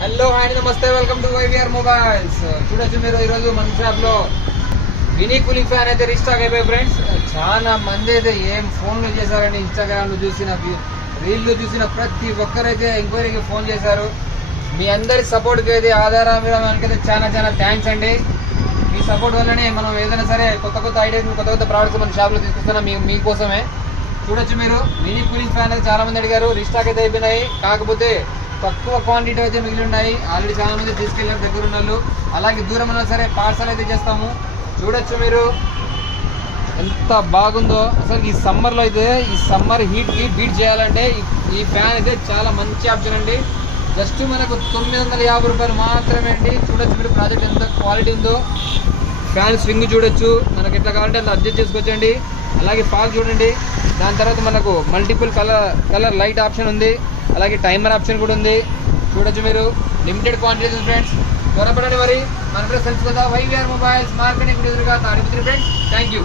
Hello hi namaste welcome to YVR mobiles చూడొచ్చు మీరు ఈరోజు మన షాప్లో. మినీ కూలింగ్ ఫ్యాన్ అయితే రీస్టాక్ అయిపోయి ఫ్రెండ్స్ చాలా మంది అయితే ఏం ఫోన్లు చేశారని ఇన్స్టాగ్రామ్లో చూసిన రీల్లో చూసిన ప్రతి ఒక్కరైతే ఎంక్వైరీకి ఫోన్ చేశారు. మీ అందరి సపోర్ట్ అయితే ఆధారానికైతే చాలా చాలా థ్యాంక్స్ అండి. మీ సపోర్ట్ వల్లనే మనం ఏదైనా సరే కొత్త కొత్త ఐడియాస్ కొత్త కొత్త ప్రోడక్ట్స్ మన షాప్లో తీసుకొస్తున్నాం మీ మీకోసమే చూడొచ్చు మీరు మినీ కూలింగ్ ఫ్యాన్ అయితే చాలా మంది అడిగారు రీస్టాక్ అయితే అయిపోయినాయి. కాకపోతే తక్కువ క్వాంటిటీ అయితే మిగిలి ఉన్నాయి. ఆల్రెడీ చాలా మంది తీసుకెళ్ళారు దగ్గర ఉన్న అలాగే దూరం ఉన్నా సరే పార్సల్ అయితే చేస్తాము. చూడొచ్చు మీరు. ఎంత బాగుందో. అసలు ఈ సమ్మర్లో అయితే ఈ సమ్మర్ హీట్కి బీట్ చేయాలంటే ఈ- ఫ్యాన్ అయితే చాలా మంచి ఆప్షన్ అండి. జస్ట్ మనకు తొమ్మిది వందల యాభై రూపాయలు మాత్రమే అండి. చూడొచ్చు మీరు ప్రాజెక్ట్ ఎంత క్వాలిటీ ఉందో. ఫ్యాన్ స్వింగ్ చూడొచ్చు. మనకి ఎట్లా కావాలంటే అంత అడ్జస్ట్ చేసుకోవచ్చండి. అలాగే ఫాల్ చూడండి. దాని తర్వాత మనకు multiple colour colour light option ఉంది. అలాగే టైమర్ ఆప్షన్ కూడా ఉంది. చూడొచ్చు మీరు. లిమిటెడ్ క్వాంటిటీ ఫ్రెండ్స్ త్వరపడండి మరి. మన ఫ్రెండ్స్ తెలుసు కదా YVR mobiles marketing friends thank you